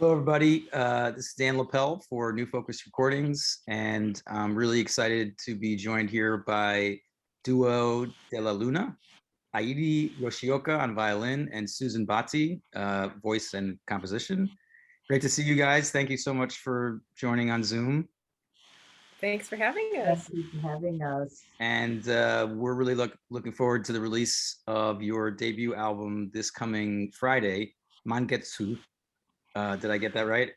Hello, everybody. This is Dan Lapel for New Focus Recordings, and I'm really excited to be joined here by duo della, Airi Yoshioka on violin, and Susan Botti, voice and composition. Great to see you guys. Thank you so much for joining on Zoom. Thanks for having Thank us. you for having us. And we're really looking forward to the release of your debut album this coming Friday, Mangetsu. Did I get that right?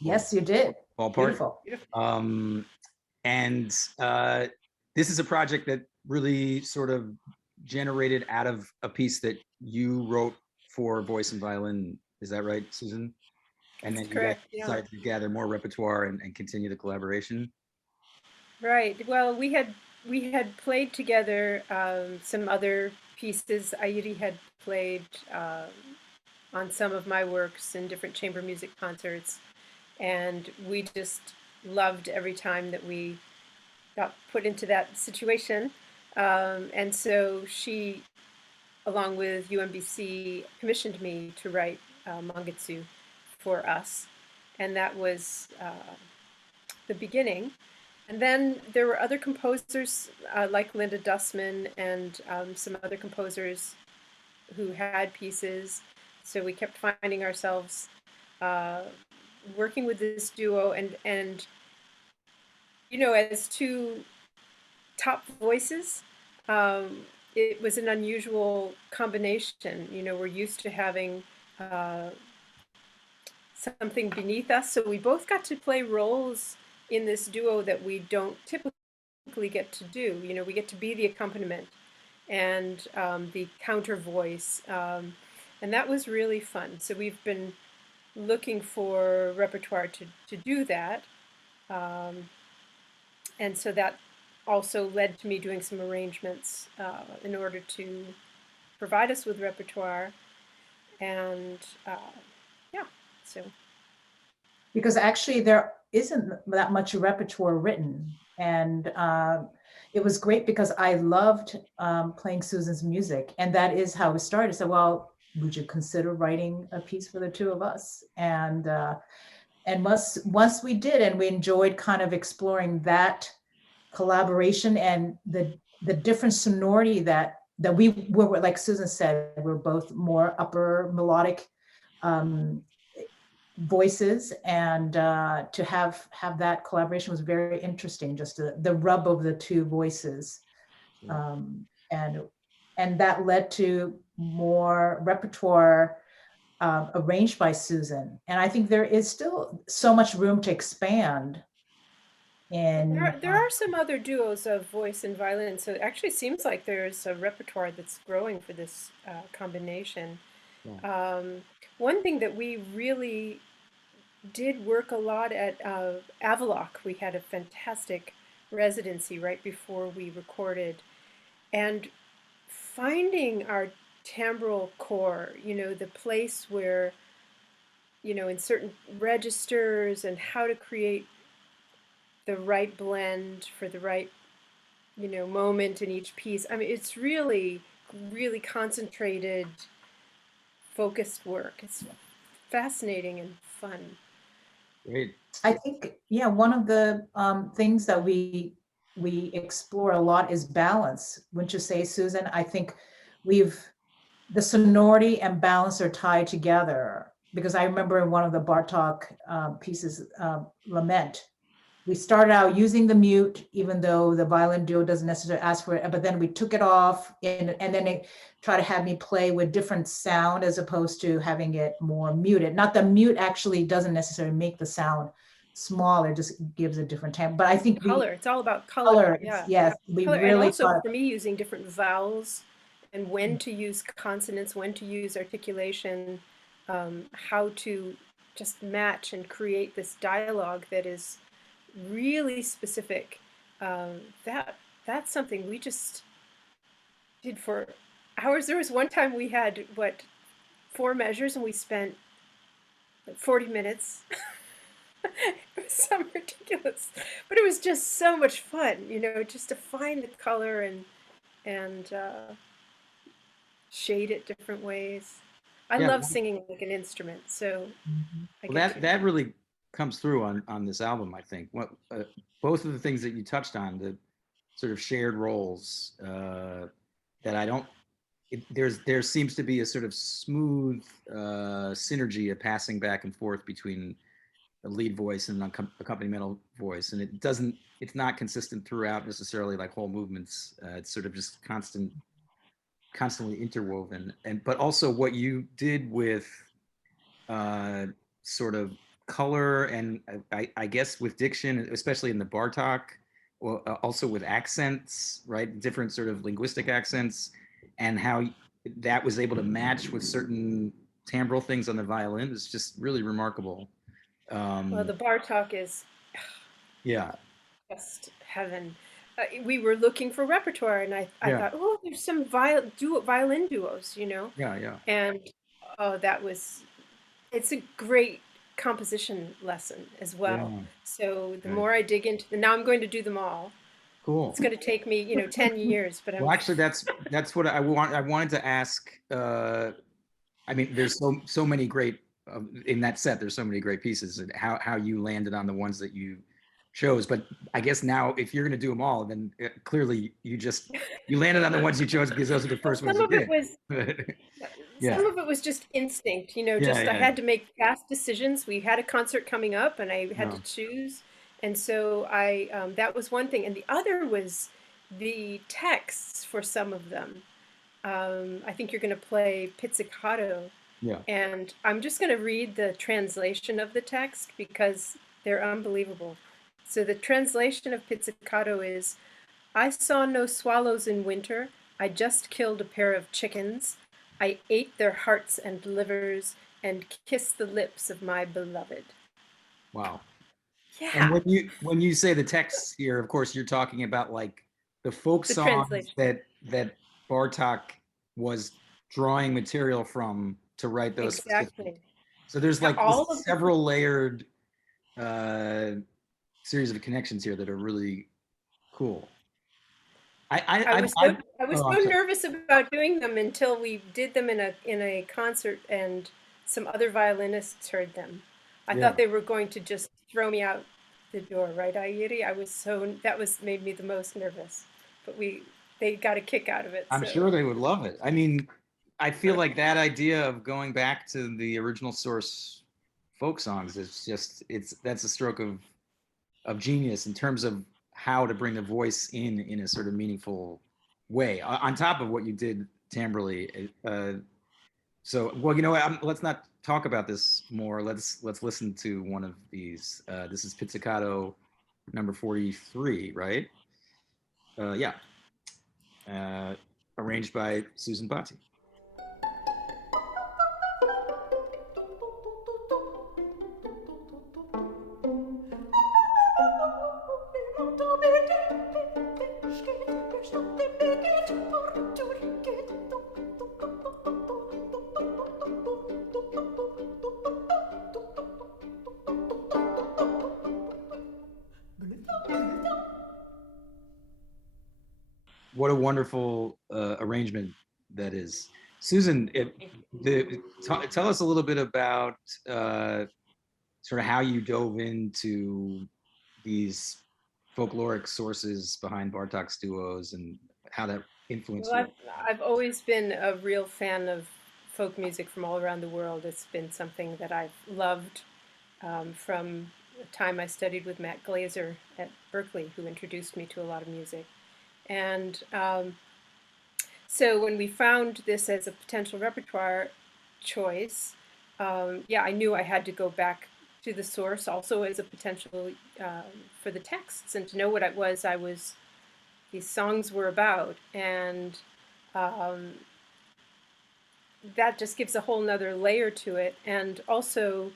Yes, you did. Ballpark. Beautiful. And this is a project that really sort of generated out of a piece that you wrote for voice and violin. Is that right, Susan? And then That's correct, you guys decided to gather more repertoire and continue the collaboration. Right. Well, we had played together some other pieces. Airi had played on some of my works in different chamber music concerts, and we just loved every time that we got put into that situation. And so she, along with UMBC, commissioned me to write Mangetsu for us, and that was the beginning. And then there were other composers like Linda Dusman and some other composers who had pieces. So we kept finding ourselves working with this duo, and you know, as two top voices, it was an unusual combination. You know, we're used to having something beneath us, so we both got to play roles in this duo that we don't typically get to do. You know, we get to be the accompaniment and the counter voice, and that was really fun. So we've been looking for repertoire to do that, and so that also led to me doing some arrangements in order to provide us with repertoire, and yeah, so. Because actually there isn't that much repertoire written, and it was great because I loved playing Susan's music, and that is how it started. So, well, would you consider writing a piece for the two of us? And once we did, and we enjoyed kind of exploring that collaboration and the different sonority that we were, like Susan said, we're both more upper melodic voices, and to have that collaboration was very interesting. Just the rub of the two voices, and that led to more repertoire arranged by Susan. And I think there is still so much room to expand. And there are some other duos of voice and violin, so it actually seems like there's a repertoire that's growing for this combination. Yeah. One thing that we really did work a lot at Avaloq. We had a fantastic residency right before we recorded, and finding our timbral core, you know, the place where, you know, in certain registers, and how to create the right blend for the right, you know, moment in each piece. I mean, it's really, really concentrated, focused work. It's fascinating and fun. Great. I think, yeah, one of the things that we explore a lot is balance. Wouldn't you say, Susan? I think the sonority and balance are tied together, because I remember in one of the Bartók pieces, Lament, we started out using the mute, even though the violin duo doesn't necessarily ask for it, but then we took it off, and then they try to have me play with different sound as opposed to having it more muted. Not the mute actually doesn't necessarily make the sound smaller, just gives a different tempo. But I think Color, it's all about color. Yeah. Yes, we Color, and really also thought, for me, using different vowels and when to use consonants, when to use articulation, how to just match and create this dialogue that is really specific. That's something we just did for hours. There was one time we had, what, 4 measures, and we spent like 40 minutes. It was so ridiculous, but it was just so much fun, you know, just to find the color and shade it different ways. I Yeah. love singing like an instrument, so I Well, get to. that really comes through on this album, I think. What both of the things that you touched on, the sort of shared roles that I don't. There seems to be a sort of smooth synergy, a passing back and forth between a lead voice and an accompaniment voice, and it doesn't. It's not consistent throughout necessarily, like whole movements. It's sort of just constantly interwoven, and but also what you did with sort of color and I guess with diction, especially in the Bartók, or also with accents, right? Different sort of linguistic accents, and how that was able to match with certain timbral things on the violin is just really remarkable. Well, the Bartók is Yeah, just heaven. We were looking for repertoire, and I yeah, thought, oh, there's some violin duos, you know, yeah, yeah, and oh, it's a great composition lesson as well. yeah. So the Right. more I dig into, now I'm going to do them all. Cool. It's going to take me, 10 years, but Well, I'm. actually, that's what I wanted to ask. I mean, there's so many great in that set. There's so many great pieces. And how you landed on the ones that you chose, but I guess now if you're going to do them all, then clearly you landed on the ones you chose because those are the first ones Some you of it did. was Yeah, some of it was just instinct, yeah, just I yeah. had to make fast decisions. We had a concert coming up and I had to No. choose. And so that was one thing. And the other was the texts for some of them. I think you're going to play Pizzicato. Yeah. And I'm just going to read the translation of the text because they're unbelievable. So the translation of Pizzicato is, I saw no swallows in winter. I just killed a pair of chickens. I ate their hearts and livers and kissed the lips of my beloved. Wow. And Yeah, when you say the texts here, of course, you're talking about like the folk the songs translation. that Bartók was drawing material from to write those specific. Exactly. So there's like All this of the, several layered uh, series of connections here that are really cool. I was Oh, I'm so sorry. nervous about doing them until we did them in a concert and some other violinists heard them. I Yeah, thought they were going to just throw me out the door, right, Airi? That was made me the most nervous. But they got a kick out of it, I'm so sure they would love it. I mean, I feel like that idea of going back to the original source folk songs is just that's a stroke of genius in terms of how to bring the voice in a sort of meaningful way on top of what you did timbrally. So, well, you know what? Let's not talk about this more. Let's listen to one of these. This is Pizzicato number 43, right? Yeah, arranged by Susan Botti. What a wonderful arrangement that is. Susan, tell us a little bit about sort of how you dove into these folkloric sources behind Bartók's duos and how that influenced well, you. I've always been a real fan of folk music from all around the world. It's been something that I've loved from the time I studied with Matt Glazer at Berkeley, who introduced me to a lot of music. And so when we found this as a potential repertoire choice, yeah, I knew I had to go back to the source also as a potential for the texts and to know what it was these songs were about. And um, that just gives a whole nother layer to it. And also,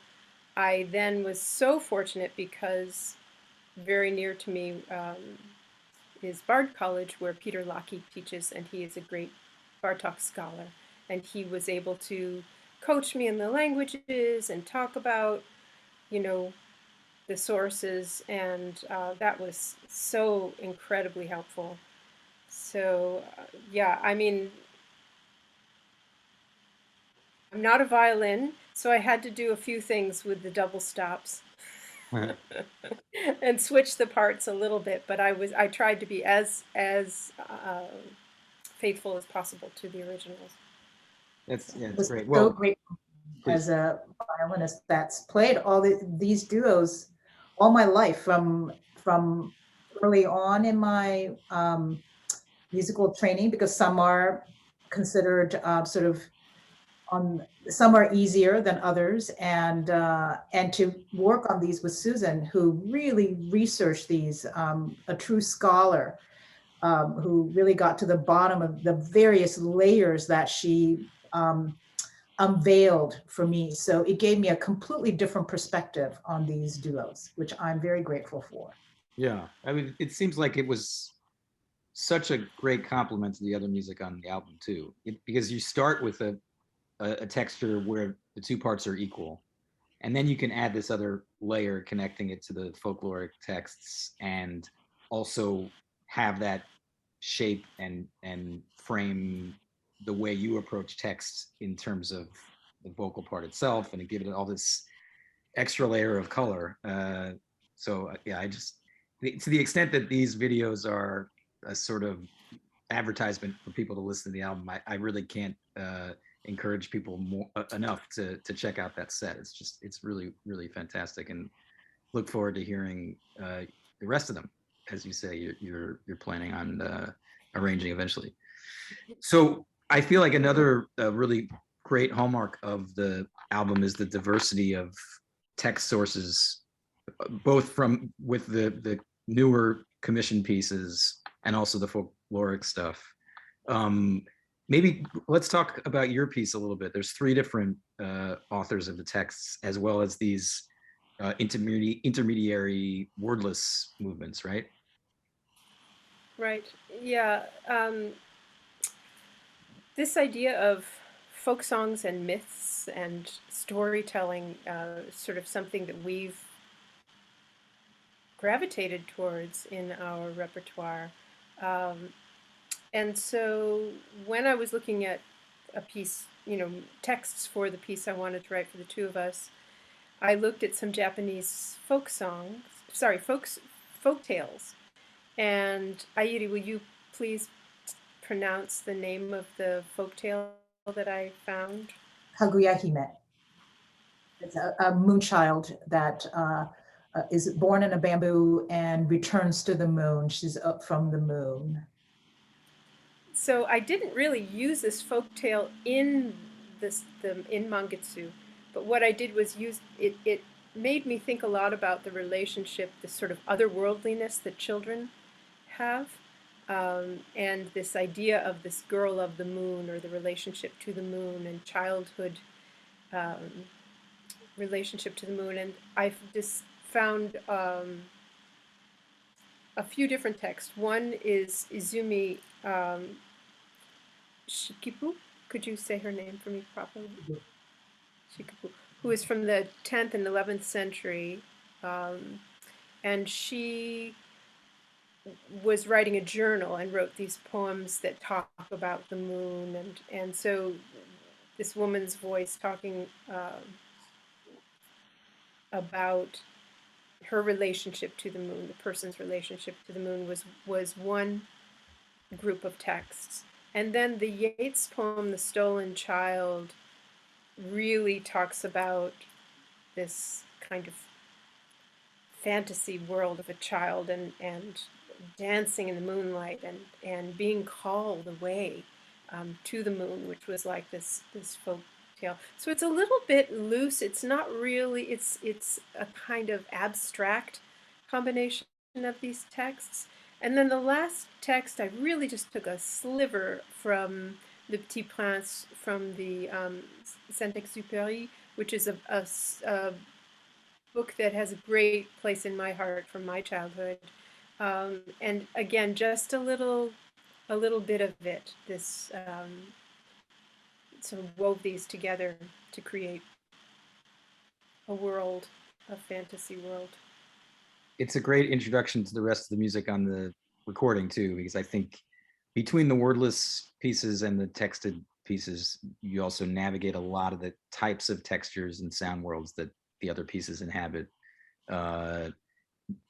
I then was so fortunate because very near to me is Bard College, where Peter Lockheed teaches, and he is a great Bartók scholar. And he was able to coach me in the languages and talk about, you know, the sources, and that was so incredibly helpful. So, yeah, I mean, not a violin, so I had to do a few things with the double stops and switch the parts a little bit. But I tried to be as faithful as possible to the originals. That's It it's was great. so Well, great please. as a violinist that's played all these duos all my life from early on in my musical training, because some are considered sort of some are easier than others, and to work on these with Susan, who really researched these, a true scholar, who really got to the bottom of the various layers that she unveiled for me. So it gave me a completely different perspective on these duos, which I'm very grateful for. Yeah, I mean, it seems like it was such a great compliment to the other music on the album too, because you start with a texture where the two parts are equal, and then you can add this other layer connecting it to the folkloric texts, and also have that shape and frame the way you approach text in terms of the vocal part itself, and give it all this extra layer of color. So yeah, I just, to the extent that these videos are a sort of advertisement for people to listen to the album, I really can't encourage people more enough to check out that set. It's really, really fantastic, and look forward to hearing the rest of them. As you say, you're planning on arranging eventually. So I feel like another really great hallmark of the album is the diversity of text sources, both from with the newer commission pieces and also the folkloric stuff. Maybe let's talk about your piece a little bit. There's three different authors of the texts, as well as these intermediary wordless movements, right? Right. Yeah. This idea of folk songs and myths and storytelling, sort of something that we've gravitated towards in our repertoire. And so when I was looking at a piece, texts for the piece I wanted to write for the two of us, I looked at some Japanese folk tales. And Airi, will you please pronounce the name of the folk tale that I found? Kaguya Hime. It's a moonchild that is born in a bamboo and returns to the moon. She's up from the moon. So I didn't really use this folk tale in in Mangetsu, but what I did was use it. It made me think a lot about the relationship, this sort of otherworldliness that children have, and this idea of this girl of the moon, or the relationship to the moon, and childhood relationship to the moon. And I've just found a few different texts. One is Izumi Shikibu. Could you say her name for me properly? Shikibu, who is from the 10th and 11th century, and she was writing a journal and wrote these poems that talk about the moon, and so this woman's voice talking about her relationship to the moon, the person's relationship to the moon, was one group of texts. And then the Yeats poem, The Stolen Child, really talks about this kind of fantasy world of a child, and dancing in the moonlight, and being called away to the moon, which was like this folk tale. So it's a little bit loose. It's not really, it's a kind of abstract combination of these texts. And then the last text, I really just took a sliver from Le Petit Prince, from the Saint-Exupéry, which is a book that has a great place in my heart from my childhood. And again, just a little bit of it. This sort of wove these together to create a world, a fantasy world. It's a great introduction to the rest of the music on the recording too, because I think between the wordless pieces and the texted pieces, you also navigate a lot of the types of textures and sound worlds that the other pieces inhabit.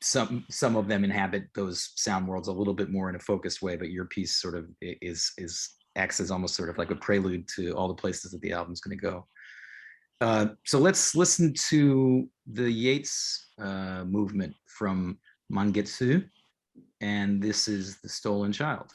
Some of them inhabit those sound worlds a little bit more in a focused way, but your piece sort of acts as almost sort of like a prelude to all the places that the album's going to go. So let's listen to the Yeats movement from Mangetsu, and this is The Stolen Child.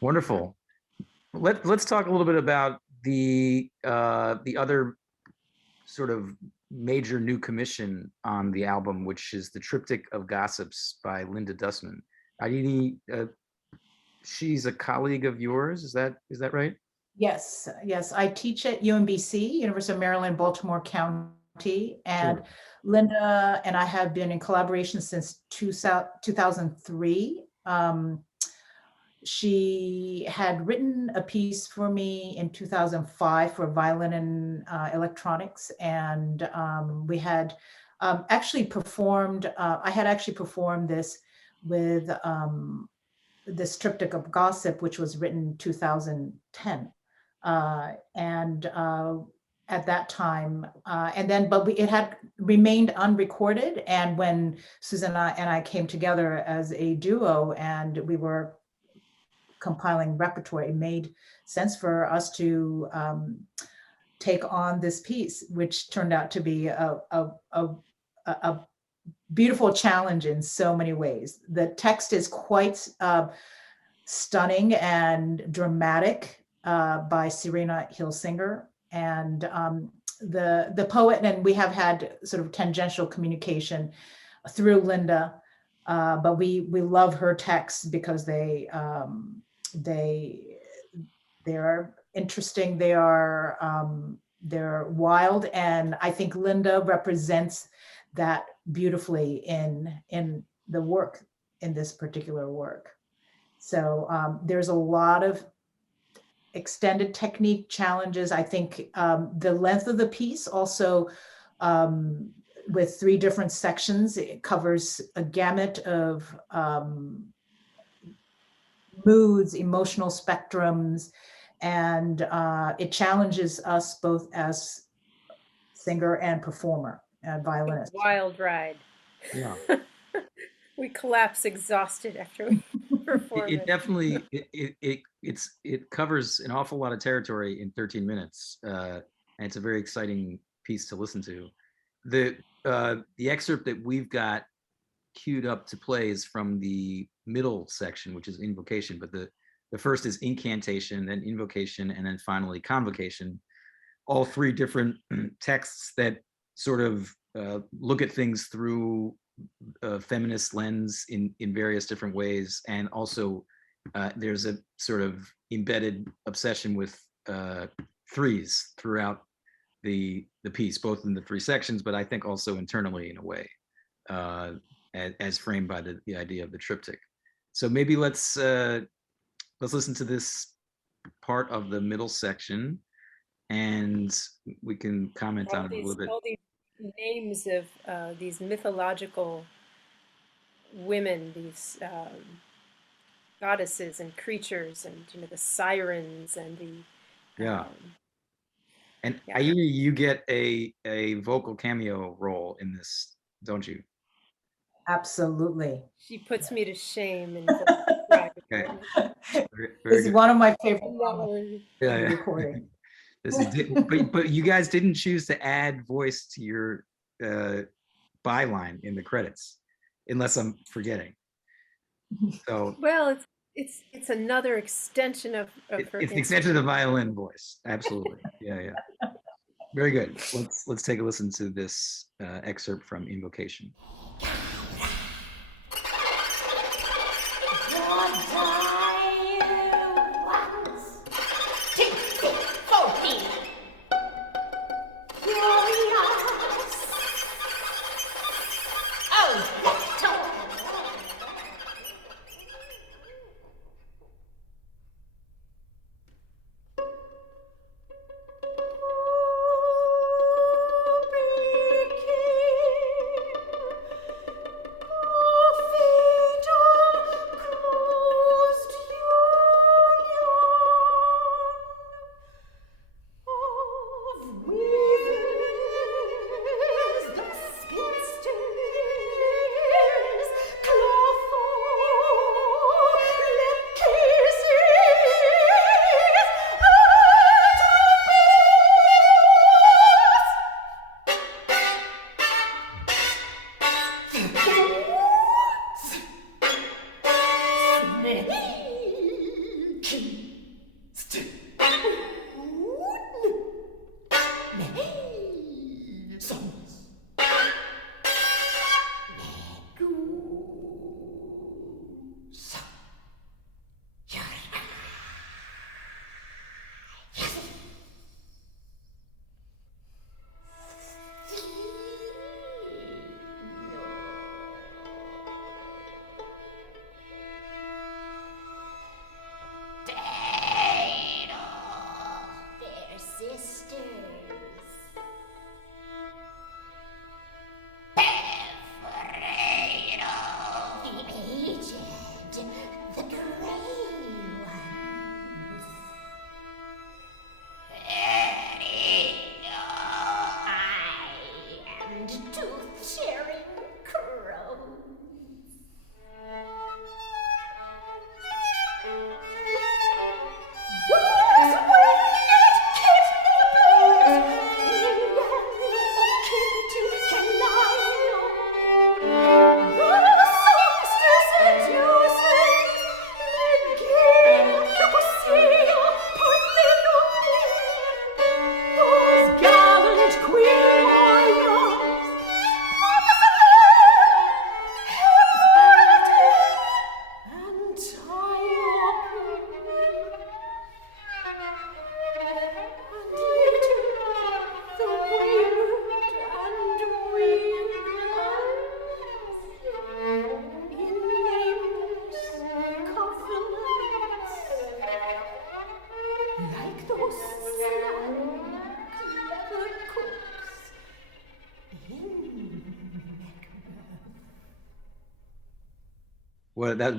Wonderful. Let's talk a little bit about the other sort of major new commission on the album, which is the Triptych of Gossips by Linda Dusman. Airi, she's a colleague of yours. Is that right? Yes. I teach at UMBC, University of Maryland, Baltimore County, and Sure. Linda and I have been in collaboration since 2003. She had written a piece for me in 2005 for violin and electronics, and we had actually performed. I had actually performed this with this Triptych of Gossip, which was written in 2010, and at that time, but it had remained unrecorded. And when Susan and I came together as a duo, and we were compiling repertoire, it made sense for us to take on this piece, which turned out to be a beautiful challenge in so many ways. The text is quite stunning and dramatic by Serena Hilsinger, and the poet, and we have had sort of tangential communication through Linda, but we love her texts because they are interesting, they're wild, and I think Linda represents that beautifully in the work, in this particular work. So there's a lot of extended technique challenges. I think the length of the piece also, with 3 different sections, it covers a gamut of moods, emotional spectrums, and it challenges us both as singer and performer and violinist. Wild ride. Yeah. We collapse exhausted after we perform It definitely it covers an awful lot of territory in 13 minutes, and it's a very exciting piece to listen to. The excerpt that we've got queued up to play is from the middle section, which is invocation, but the first is incantation, then invocation, and then finally convocation. All 3 different texts that sort of look at things through feminist lens in various different ways, and also there's a sort of embedded obsession with threes throughout the piece, both in the three sections, but I think also internally in a way, as framed by the idea of the triptych. So maybe let's listen to this part of the middle section, and we can comment on it a little bit. All these names of these mythological women, these goddesses and creatures, and the sirens and the and Airi, you get a vocal cameo role in this, don't you? Absolutely. She puts me to shame and Okay. This is one of my favorite recording. This is but you guys didn't choose to add voice to your byline in the credits, unless I'm forgetting. So well, it's another extension of her. It's the extension of the violin voice. Absolutely. Yeah. Very good. Let's take a listen to this excerpt from Invocation.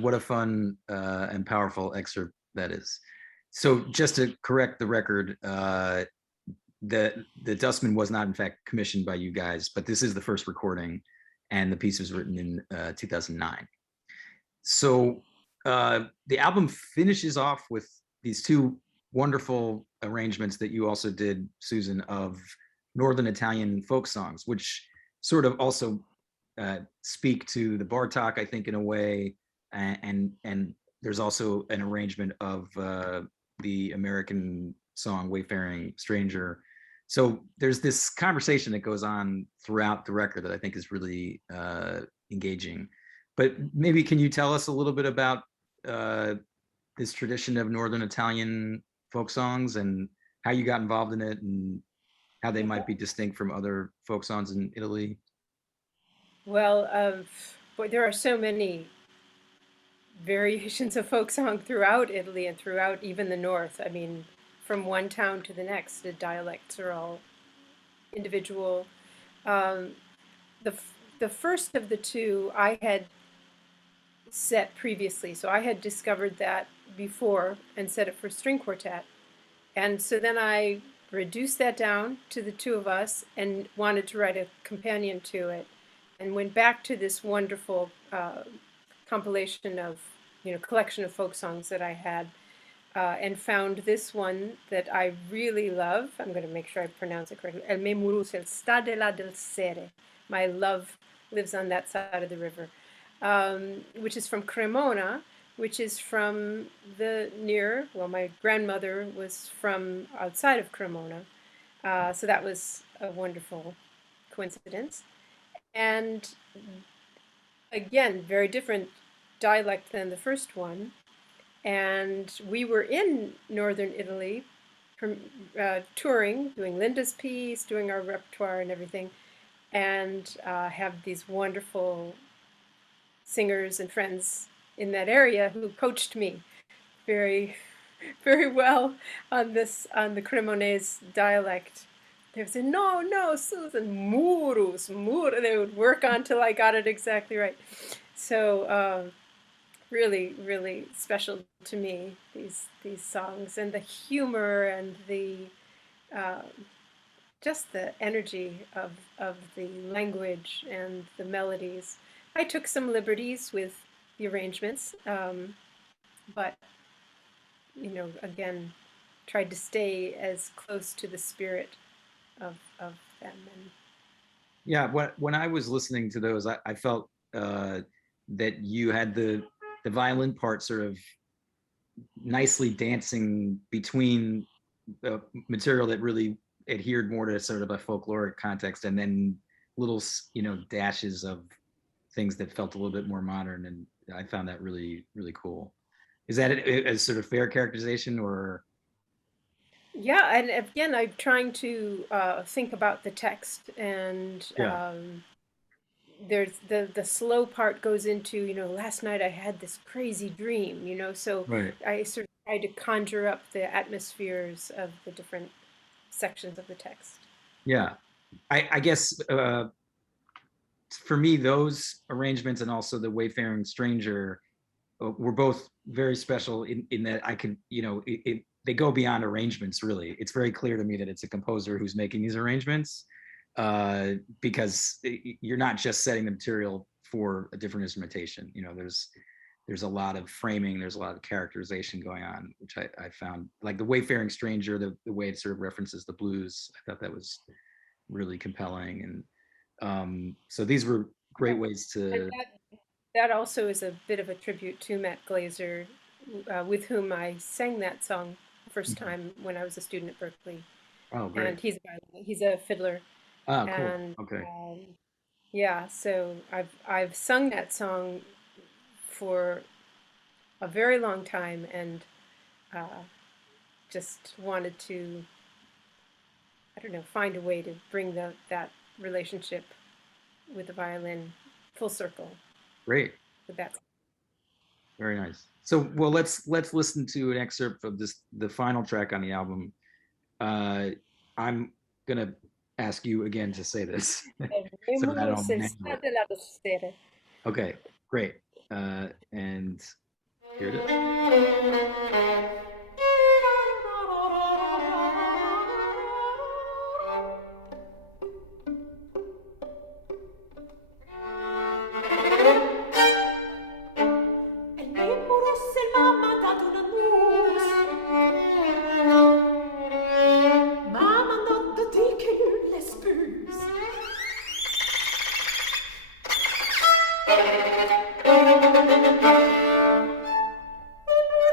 What a fun and powerful excerpt that is. So just to correct the record, the Dusman was not in fact commissioned by you guys, but this is the first recording, and the piece was written in 2009. So the album finishes off with these two wonderful arrangements that you also did, Susan, of Northern Italian folk songs, which sort of also speak to the Bartók, I think, in a way, and there's also an arrangement of the American song Wayfaring Stranger. So there's this conversation that goes on throughout the record that I think is really engaging. But maybe can you tell us a little bit about this tradition of Northern Italian folk songs and how you got involved in it and how they might be distinct from other folk songs in Italy? Well, boy, there are so many variations of folk song throughout Italy and throughout even the north. I mean, from one town to the next, the dialects are all individual. Um, the first of the two I had set previously, so I had discovered that before and set it for string quartet. And so then I reduced that down to the two of us and wanted to write a companion to it, and went back to this wonderful compilation of, collection of folk songs that I had, and found this one that I really love. I'm going to make sure I pronounce it correctly. El me murus el sta della del Sère. My love lives on that side of the river, which is from Cremona, which is from my grandmother was from outside of Cremona. So that was a wonderful coincidence. And again, very different dialect than the first one. And we were in northern Italy, touring, doing Linda's piece, doing our repertoire and everything, and have these wonderful singers and friends in that area who coached me very, very well on the Cremonese dialect. They would say, no, Susan, murus. They would work on till I got it exactly right. So really, really special to me, these songs, and the humor and the just the energy of the language and the melodies. I took some liberties with the arrangements, but again, tried to stay as close to the spirit of them. And yeah, when I was listening to those, I felt that you had the violin part sort of nicely dancing between the material that really adhered more to sort of a folkloric context, and then little dashes of things that felt a little bit more modern, and I found that really, really cool. Is that a sort of fair characterization, or? Yeah, and again, I'm trying to think about the text, and Yeah. There's the slow part goes into, last night I had this crazy dream, so Right. I sort of tried to conjure up the atmospheres of the different sections of the text. Yeah, I guess for me, those arrangements and also the Wayfaring Stranger were both very special in that I could, they go beyond arrangements, really. It's very clear to me that it's a composer who's making these arrangements, because you're not just setting the material for a different instrumentation. There's a lot of framing, there's a lot of characterization going on, which I found, like the Wayfaring Stranger, the way it sort of references the blues, I thought that was really compelling. And so these were great ways to. That also is a bit of a tribute to Matt Glazer, with whom I sang that song the first time when I was a student at Berkeley. Oh, great. And he's a fiddler. Ah, cool. And Okay. yeah, so I've sung that song for a very long time, and just wanted to, I don't know, find a way to bring that relationship with the violin full circle. Great. With that. Very nice. So, well, let's listen to an excerpt of the final track on the album. I'm gonna ask you again to say this. So I don't. Okay, great. And here it is.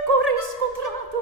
Corre scontrato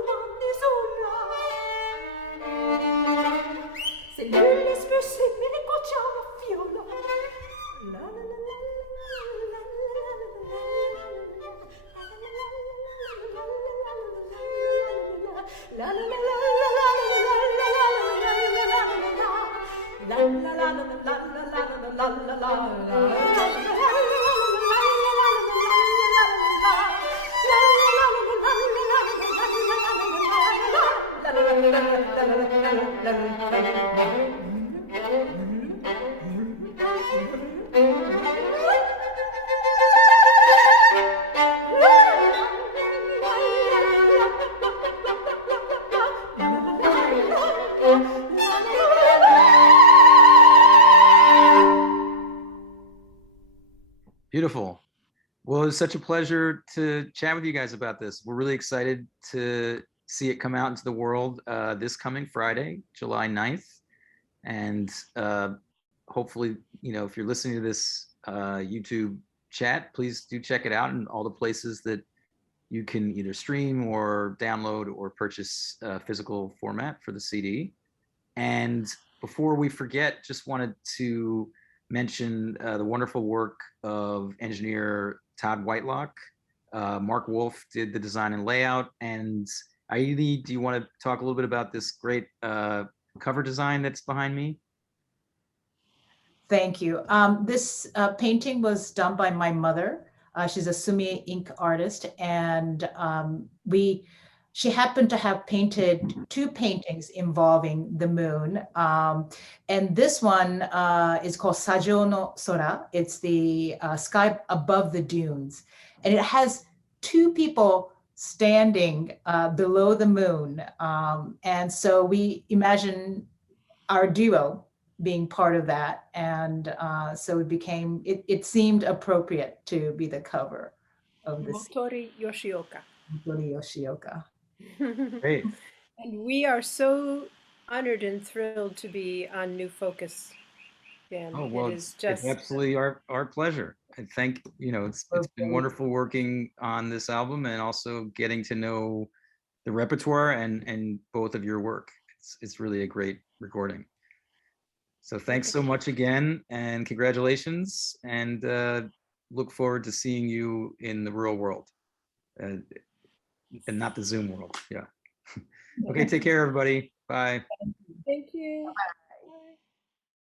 Beautiful. Well, it was such a pleasure to chat with you guys about this. We're really excited to see it come out into the world this coming Friday, July 9th. And hopefully, if you're listening to this YouTube chat, please do check it out in all the places that you can either stream or download or purchase physical format for the CD. And before we forget, just wanted to mention the wonderful work of engineer Todd Whitelock. Mark Wolf did the design and layout. And Airi, do you want to talk a little bit about this great cover design that's behind me? Thank you. This painting was done by my mother. She's a sumi ink artist, and she happened to have painted 2 paintings involving the moon. And this one is called Sajo no Sora. It's the sky above the dunes. And it has 2 people standing below the moon. And so we imagine our duo being part of that. And so it seemed appropriate to be the cover of this. Airi Yoshioka. Airi Yoshioka. Great. And we are so honored and thrilled to be on New Focus. Dan. Oh, well, it's just absolutely our pleasure. I think, it's been wonderful working on this album and also getting to know the repertoire and both of your work. It's really a great recording. So thanks so much again, and congratulations, and look forward to seeing you in the real world and not the Zoom world. Yeah. Okay, take care, everybody. Bye. Thank you.